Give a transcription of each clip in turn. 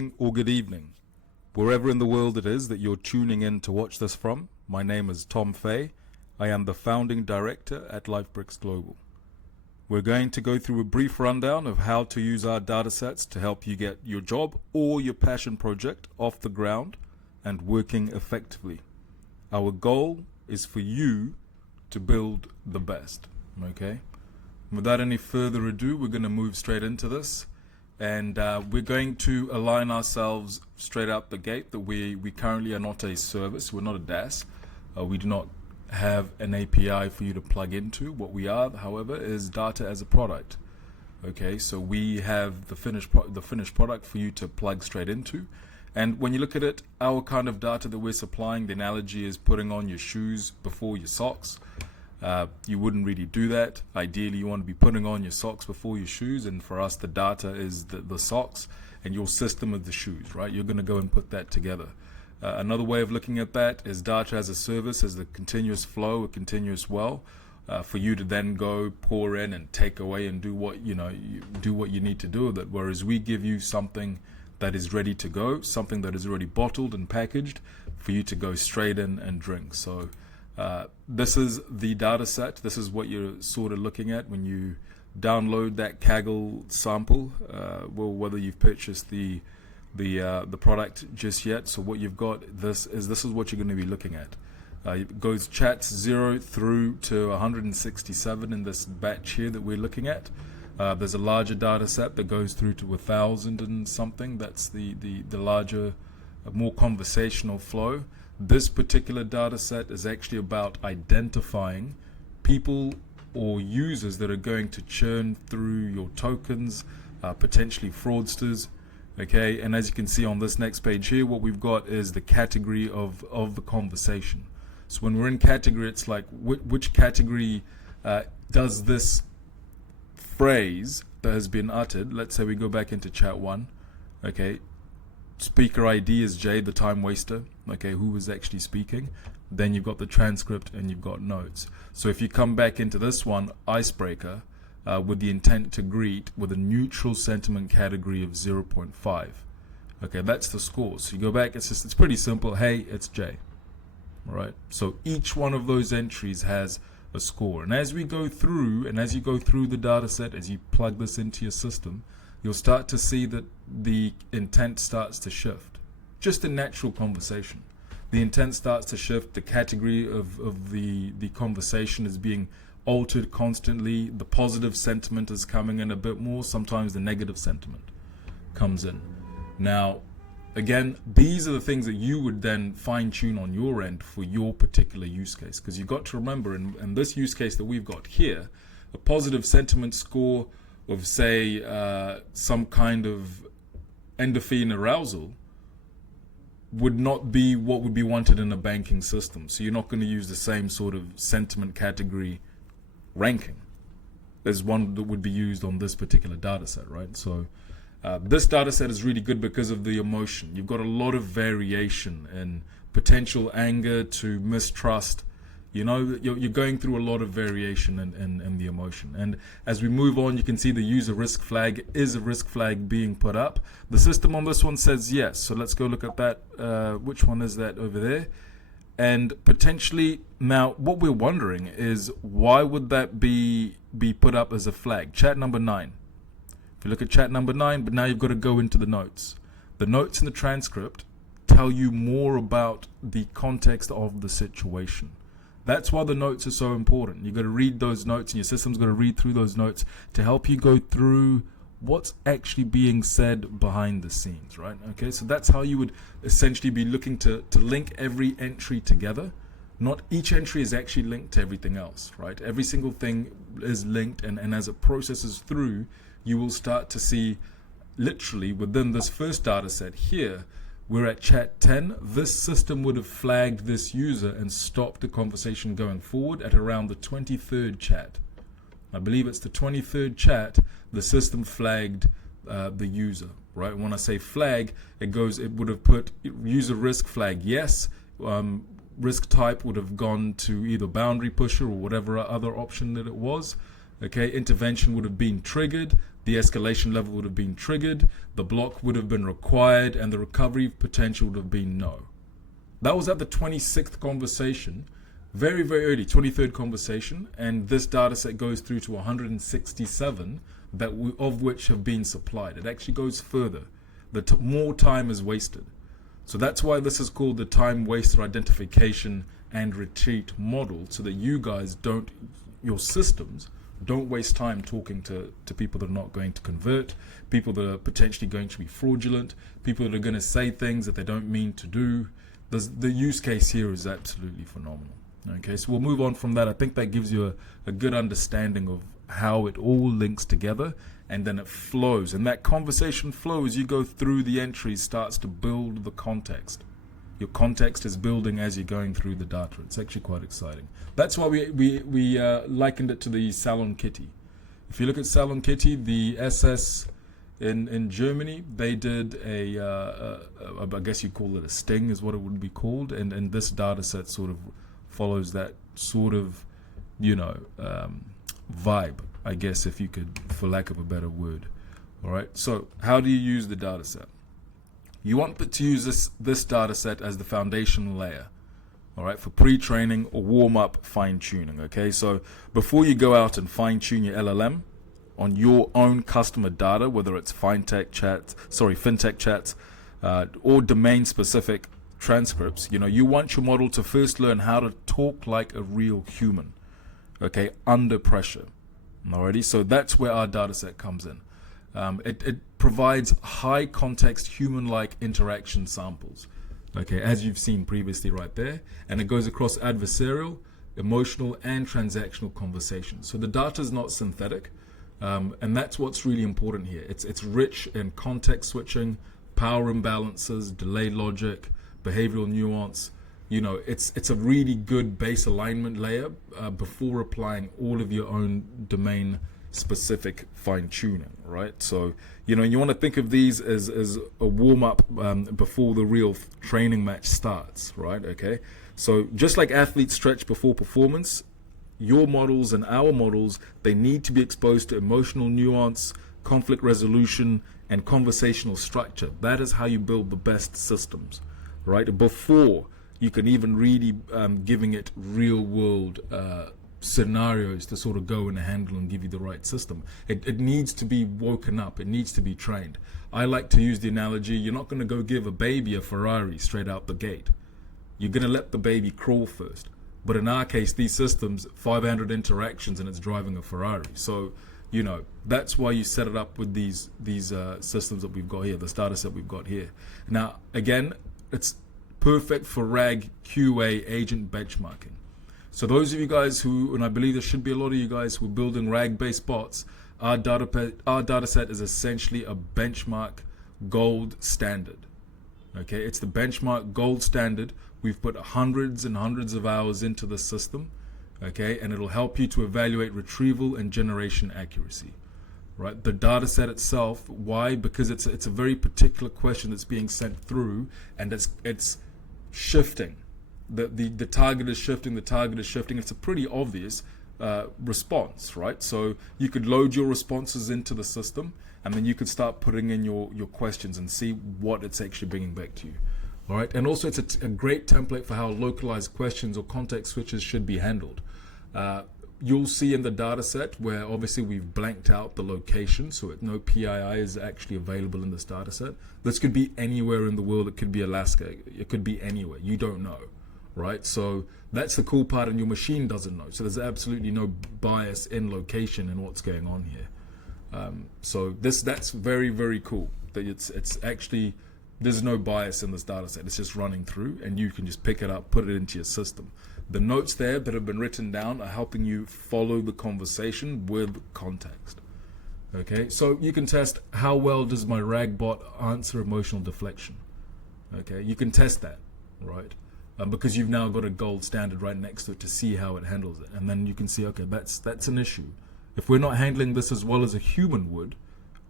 morning, or good evening. Wherever in the world it is that you're tuning in to watch this from, my name is Tom Fay. I am the founding director at LifeBricks Global. We're going to go through a brief rundown of how to use our datasets to help you get your job or your passion project off the ground and working effectively. Our goal is for you to build the best, okay? Without any further ado, we're going to move straight into this. And we're going to align ourselves straight out the gate that we currently are not a service. We're not a DAS. We do not have an API for you to plug into. What we are, however, is data as a product. Okay, so we have the finished product for you to plug straight into. And when you look at it, our kind of data that we're supplying, the analogy is putting on your shoes before your socks. You wouldn't really do that. Ideally, you want to be putting on your socks before your shoes, and for us, the data is the socks and your system of the shoes, right? You're going to go and put that together. Another way of looking at that is data as a service, as the continuous flow, a continuous well, for you to then go pour in and take away and do what you need to do with it. Whereas we give you something that is ready to go, something that is already bottled and packaged for you to go straight in and drink. So this is the data set. This is what you're sort of looking at when you download that Kaggle sample, well, whether you've purchased the product just yet. So what you've got, this is what you're going to be looking at. It goes chats 0 through to 167 in this batch here that we're looking at. There's a larger data set that goes through to 1,000 and something. That's the larger, more conversational flow. This particular data set is actually about identifying people or users that are going to churn through your tokens, potentially fraudsters. Okay, and as you can see on this next page here, what we've got is the category of the conversation. So when we're in category, it's like which category does this phrase that has been uttered. Let's say we go back into chat 1. Okay, speaker ID is Jay, the time waster. Okay, who was actually speaking. Then you've got the transcript and you've got notes. So if you come back into this one, icebreaker, with the intent to greet with a neutral sentiment category of 0.5. Okay, that's the score. So you go back, it's pretty simple. Hey, it's Jay. All right. So each one of those entries has a score. And as we go through, and as you go through the data set, as you plug this into your system, you'll start to see that the intent starts to shift. Just a natural conversation. The intent starts to shift. The category of the conversation is being altered constantly. The positive sentiment is coming in a bit more. Sometimes the negative sentiment comes in. Now, again, these are the things that you would then fine tune on your end for your particular use case. Because you've got to remember, in this use case that we've got here, a positive sentiment score of, say, some kind of endorphin arousal would not be what would be wanted in a banking system. So you're not going to use the same sort of sentiment category ranking as one that would be used on this particular data set, right? So this data set is really good because of the emotion. You've got a lot of variation in potential anger to mistrust. You know, you're going through a lot of variation in the emotion. And as we move on, you can see the user risk flag is a risk flag being put up. The system on this one says yes. So let's go look at that. Which one is that over there? And potentially, now what we're wondering is why would that be put up as a flag? Chat number 9. If you look at chat number 9, but now you've got to go into the notes. The notes in the transcript tell you more about the context of the situation. That's why the notes are so important. You've got to read those notes, and your system's got to read through those notes to help you go through what's actually being said behind the scenes, right? Okay, so that's how you would essentially be looking to link every entry together. Not each entry is actually linked to everything else, right? Every single thing is linked, and as it processes through, you will start to see literally within this first data set here, we're at chat 10. This system would have flagged this user and stopped the conversation going forward at around the 23rd chat. I believe it's the 23rd chat, the system flagged the user, right? When I say flag, it would have put user risk flag yes, risk type would have gone to either boundary pusher or whatever other option that it was. Okay, intervention would have been triggered. the escalation level would have been triggered, the block would have been required, and the recovery potential would have been no. That was at the 26th conversation, very, very early, 23rd conversation, and this data set goes through to 167 of which have been supplied. It actually goes further. More time is wasted. So that's why this is called the time waster identification and retreat model, so that you guys your systems don't waste time talking to people that are not going to convert, people that are potentially going to be fraudulent, people that are going to say things that they don't mean to do. The use case here is absolutely phenomenal. Okay, so we'll move on from that. I think that gives you a good understanding of how it all links together, and then it flows. And that conversation flow as you go through the entries starts to build the context. Your context is building as you're going through the data. It's actually quite exciting. That's why we likened it to the Salon Kitty. If you look at Salon Kitty, the SS in Germany, they did I guess you call it a sting is what it would be called, and this data set sort of follows that sort of, vibe, I guess, if you could, for lack of a better word. All right, so how do you use the data set? You want to use this data set as the foundation layer, all right, for pre-training or warm-up fine-tuning, okay? So before you go out and fine-tune your LLM on your own customer data, whether it's fintech chats, or domain-specific transcripts, you want your model to first learn how to talk like a real human, okay, under pressure. Alrighty, so that's where our data set comes in. It provides high context human-like interaction samples, okay, as you've seen previously right there, and it goes across adversarial, emotional, and transactional conversations. So the data is not synthetic, and that's what's really important here. It's rich in context switching, power imbalances, delay logic, behavioral nuance. It's a really good base alignment layer before applying all of your own domain specific fine tuning, right? So, you want to think of these as a warm up before the real training match starts, right? Okay. So just like athletes stretch before performance, your models and our models, they need to be exposed to emotional nuance, conflict resolution, and conversational structure. That is how you build the best systems, right? Before you can even really giving it real world scenarios to sort of go and handle and give you the right system. It needs to be woken up. It needs to be trained. I like to use the analogy, you're not going to go give a baby a Ferrari straight out the gate. You're going to let the baby crawl first. But in our case, these systems, 500 interactions and it's driving a Ferrari. So, that's why you set it up with these systems that we've got here, this data set we've got here. Now, again, it's perfect for RAG QA agent benchmarking. So those of you guys who, and I believe there should be a lot of you guys who are building RAG-based bots, our data set is essentially a benchmark gold standard. Okay, it's the benchmark gold standard. We've put hundreds and hundreds of hours into the system, okay, and it'll help you to evaluate retrieval and generation accuracy. Right, the data set itself, why? Because it's a very particular question that's being sent through, and it's shifting. The target is shifting, It's a pretty obvious response, right? So you could load your responses into the system, and then you could start putting in your questions and see what it's actually bringing back to you. All right, and also it's a great template for how localized questions or context switches should be handled. You'll see in the data set where obviously we've blanked out the location, so no PII is actually available in this data set. This could be anywhere in the world. It could be Alaska. It could be anywhere. You don't know, right? So that's the cool part, and your machine doesn't know. So there's absolutely no bias in location and what's going on here. So that's very, very cool. That it's actually, there's no bias in this data set. It's just running through, and you can just pick it up, put it into your system. The notes there that have been written down are helping you follow the conversation with context. Okay, so you can test how well does my RAG bot answer emotional deflection. Okay, you can test that, right? Because you've now got a gold standard right next to it to see how it handles it. And then you can see, okay, that's an issue. If we're not handling this as well as a human would,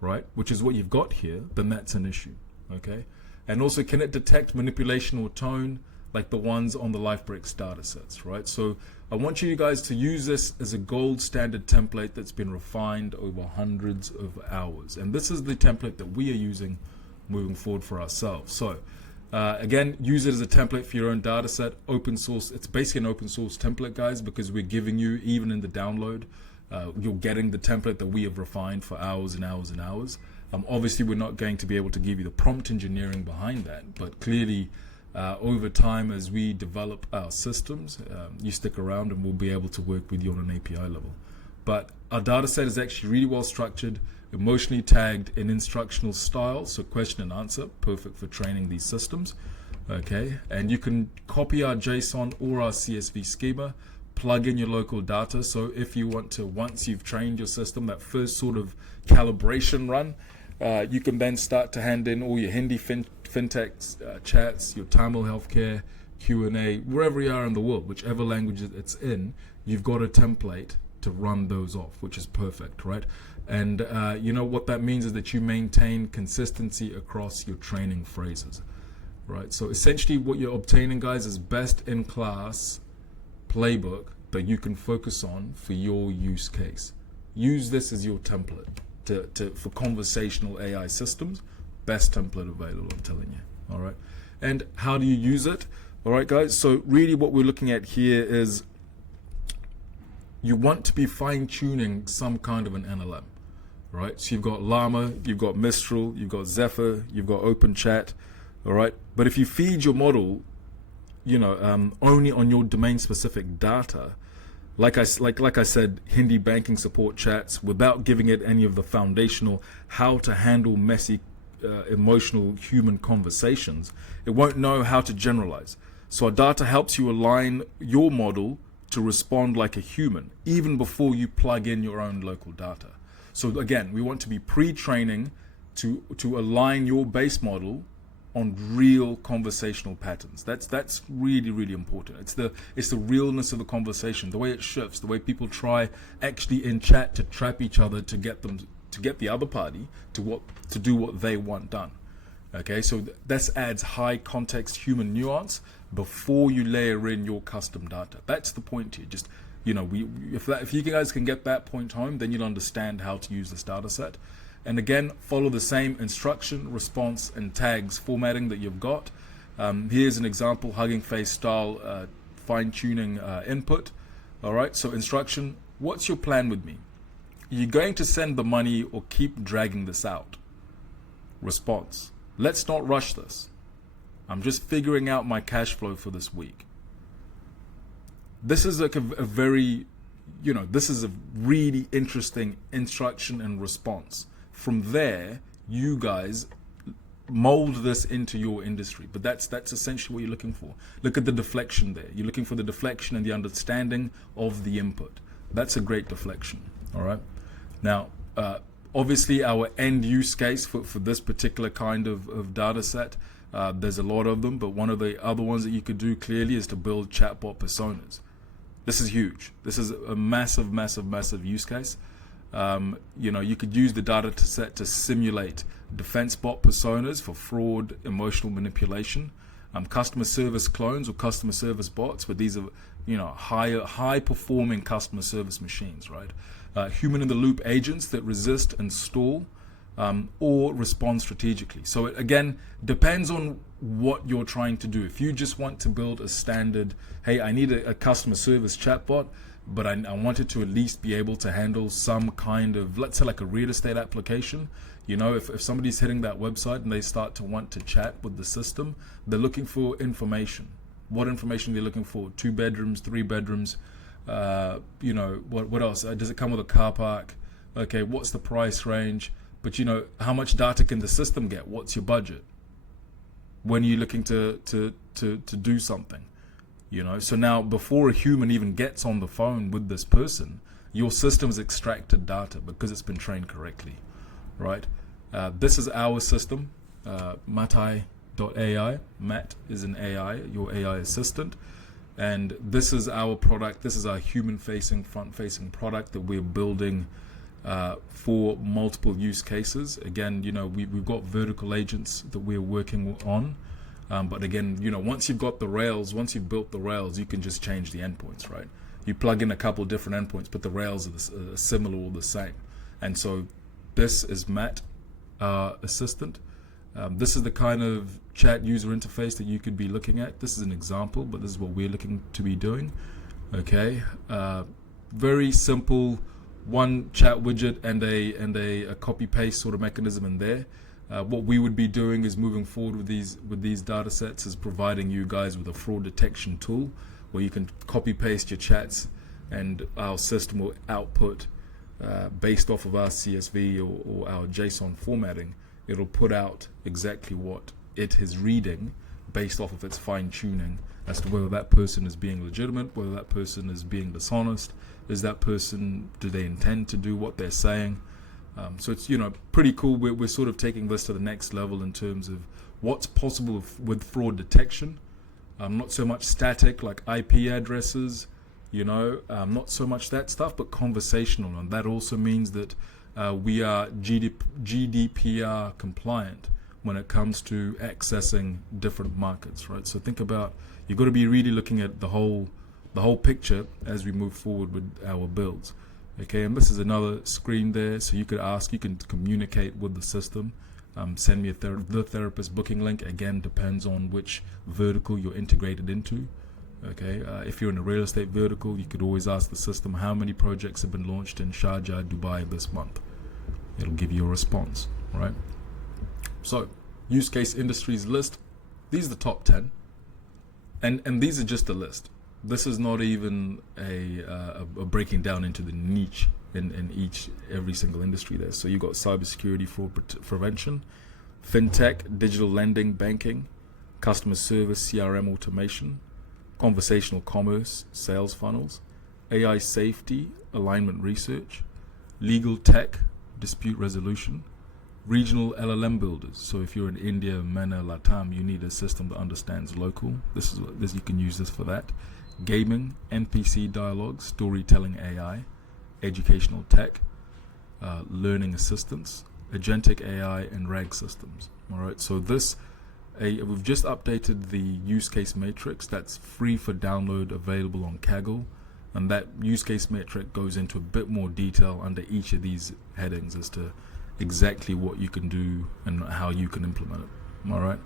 right, which is what you've got here, then that's an issue, okay? And also, can it detect manipulation or tone? like the ones on the LifeBricks datasets, right? So I want you guys to use this as a gold standard template that's been refined over hundreds of hours. And this is the template that we are using moving forward for ourselves. So again, use it as a template for your own data set, open source. It's basically an open source template, guys, because we're giving you, even in the download, you're getting the template that we have refined for hours and hours and hours. Obviously, we're not going to be able to give you the prompt engineering behind that, but clearly, over time, as we develop our systems, you stick around and we'll be able to work with you on an API level. But our data set is actually really well structured, emotionally tagged in instructional style, so question and answer, perfect for training these systems. Okay, and you can copy our JSON or our CSV schema, plug in your local data. So if you want to, once you've trained your system, that first sort of calibration run, you can then start to hand in all your Hindi fintechs, chats, your Tamil healthcare, Q&A, wherever you are in the world, whichever language it's in, you've got a template to run those off, which is perfect, right? And you know what that means is that you maintain consistency across your training phrases, right? So essentially what you're obtaining, guys, is best in class playbook that you can focus on for your use case. Use this as your template for conversational AI systems. Best template available, I'm telling you. All right. And how do you use it? All right, guys. So really what we're looking at here is you want to be fine-tuning some kind of an LLM, right? So you've got LLaMA, you've got Mistral, you've got Zephyr, you've got OpenChat, all right? But if you feed your model, you know, only on your domain-specific data, like I said, Hindi banking support chats, without giving it any of the foundational how to handle messy, emotional human conversations, it won't know how to generalize. So our data helps you align your model to respond like a human, even before you plug in your own local data. So again, we want to be pre-training to align your base model on real conversational patterns. That's really, really important. It's the realness of the conversation, the way it shifts, the way people try actually in chat to trap each other to get the other party to do what they want done. Okay, so this adds high context human nuance before you layer in your custom data. That's the point here. Just, you know, if you guys can get that point home, then you'll understand how to use this data set. And again, follow the same instruction, response, and tags formatting that you've got. Here's an example, Hugging Face style fine-tuning input. All right, so instruction, what's your plan with me? Are you going to send the money or keep dragging this out? Response, let's not rush this. I'm just figuring out my cash flow for this week. This is like a very, you know, this is a really interesting instruction and response. From there, you guys mold this into your industry. But that's essentially what you're looking for. Look at the deflection there. You're looking for the deflection and the understanding of the input. That's a great deflection. All right. Now, obviously, our end use case for this particular kind of data set, there's a lot of them, but one of the other ones that you could do clearly is to build chatbot personas. This is huge. This is a massive, massive, massive use case. You know, you could use the data set to simulate defense bot personas for fraud, emotional manipulation, customer service clones or customer service bots, but these are, you know, high performing customer service machines, right? Human in the loop agents that resist and stall, or respond strategically. So it, again, depends on what you're trying to do. If you just want to build a standard, hey, I need a customer service chatbot, but I want it to at least be able to handle some kind of, let's say like a real estate application. You know, if somebody's hitting that website and they start to want to chat with the system, they're looking for information. What information are they looking for? 2 bedrooms, 3 bedrooms, you know, what else? Does it come with a car park? Okay, what's the price range? But you know, how much data can the system get? What's your budget? When are you looking to do something? You know, so now before a human even gets on the phone with this person, your system's extracted data because it's been trained correctly, right? This is our system, Matai.ai. Matt is an AI, your AI assistant. And this is our product. This is our human-facing, front-facing product that we're building for multiple use cases. Again, you know, we've got vertical agents that we're working on. But again, once you've got the Rails, once you've built the Rails, you can just change the endpoints, right? You plug in a couple different endpoints, but the Rails are similar or the same. And so this is Matt, assistant. This is the kind of chat user interface that you could be looking at. This is an example, but this is what we're looking to be doing. Okay, very simple, one chat widget and a copy paste sort of mechanism in there. What we would be doing is moving forward with these data sets is providing you guys with a fraud detection tool where you can copy paste your chats, and our system will output based off of our CSV or our JSON formatting. It'll put out exactly what it is reading based off of its fine tuning as to whether that person is being legitimate, whether that person is being dishonest, is that person, do they intend to do what they're saying? So it's pretty cool. We're sort of taking this to the next level in terms of what's possible with fraud detection. Not so much static like IP addresses, not so much that stuff, but conversational, and that also means that we are GDPR compliant when it comes to accessing different markets, right? So think about, you've got to be really looking at the whole picture as we move forward with our builds. Okay, and this is another screen there, so you can communicate with the system. Send me the therapist booking link. Again, depends on which vertical you're integrated into. Okay, if you're in a real estate vertical, you could always ask the system how many projects have been launched in Sharjah, Dubai this month. It'll give you a response, right? So, use case industries list. These are the top 10, and these are just a list. This is not even a breaking down into the niche in every single industry there. So you've got cybersecurity, fraud prevention, fintech, digital lending, banking, customer service, CRM automation, conversational commerce, sales funnels, AI safety, alignment research, legal tech, dispute resolution, regional LLM builders. So if you're in India, MENA, LATAM, you need a system that understands local. This you can use this for that. Gaming, NPC dialogue, storytelling AI, educational tech, learning assistance, agentic AI, and RAG systems. All right, so we've just updated the use case matrix. That's free for download, available on Kaggle, and that use case matrix goes into a bit more detail under each of these headings as to exactly what you can do and how you can implement it. All right.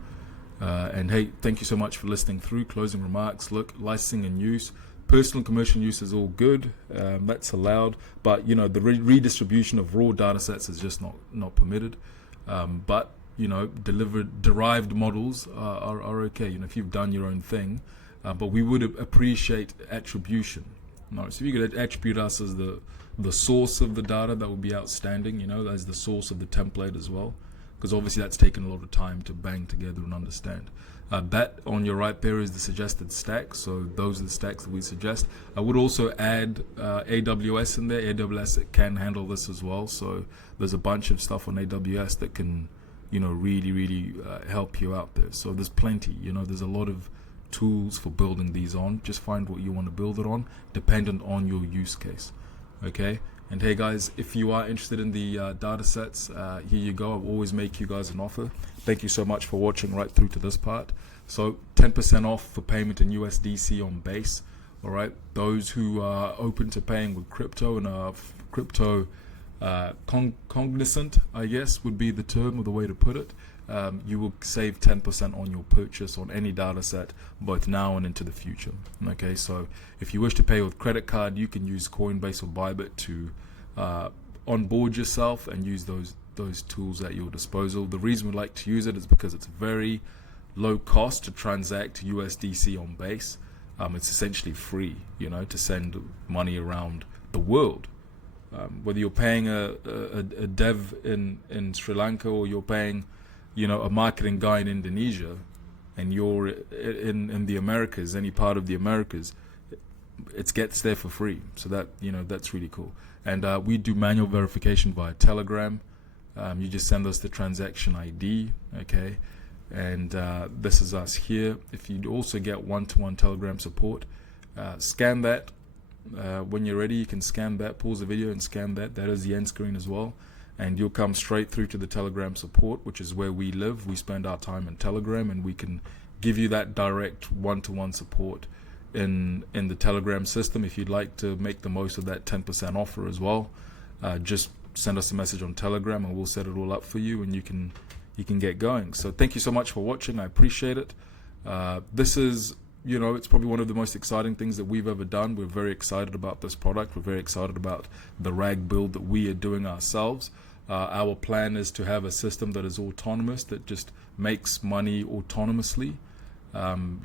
And hey, thank you so much for listening through. Closing remarks. Look, licensing and use, personal and commercial use is all good. That's allowed, but the redistribution of raw data sets is just not permitted. But derived models are okay. If you've done your own thing, but we would appreciate attribution. No, so if you could attribute us as the source of the data, that would be outstanding. As the source of the template as well. Because obviously that's taken a lot of time to bang together and understand. That on your right there is the suggested stack, so those are the stacks that we suggest. I would also add AWS in there. AWS can handle this as well, so there's a bunch of stuff on AWS that can really help you out there. So there's plenty, there's a lot of tools for building these on. Just find what you want to build it on, dependent on your use case. Okay. And hey guys, if you are interested in the data sets, here you go. I'll always make you guys an offer. Thank you so much for watching right through to this part. So 10% off for payment in USDC on base. All right, those who are open to paying with crypto and are crypto cognizant, I guess would be the term or the way to put it. You will save 10% on your purchase on any data set, both now and into the future. Okay, so if you wish to pay with credit card, you can use Coinbase or Bybit to onboard yourself and use those tools at your disposal. The reason we like to use it is because it's very low cost to transact USDC on base. It's essentially free, to send money around the world. Whether you're paying a dev in Sri Lanka or you're paying a marketing guy in Indonesia, and you're in the Americas, any part of the Americas, it gets there for free. So that that's really cool. And we do manual verification via Telegram. You just send us the transaction ID, okay? And this is us here. If you also get one-to-one Telegram support, scan that. When you're ready, you can scan that, pause the video and scan that. That is the end screen as well. And you'll come straight through to the Telegram support, which is where we live. We spend our time in Telegram, and we can give you that direct one-to-one support in the Telegram system. If you'd like to make the most of that 10% offer as well, just send us a message on Telegram and we'll set it all up for you, and you can get going. So thank you so much for watching. I appreciate it. This is, it's probably one of the most exciting things that we've ever done. We're very excited about this product. We're very excited about the RAG build that we are doing ourselves. Our plan is to have a system that is autonomous, that just makes money autonomously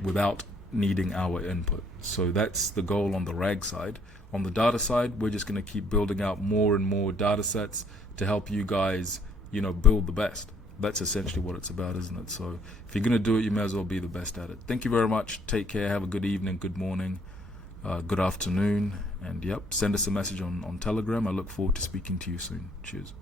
without needing our input. So that's the goal on the RAG side. On the data side, we're just going to keep building out more and more data sets to help you guys, build the best. That's essentially what it's about, isn't it? So if you're going to do it, you may as well be the best at it. Thank you very much. Take care. Have a good evening, good morning, good afternoon. And yep, send us a message on Telegram. I look forward to speaking to you soon. Cheers.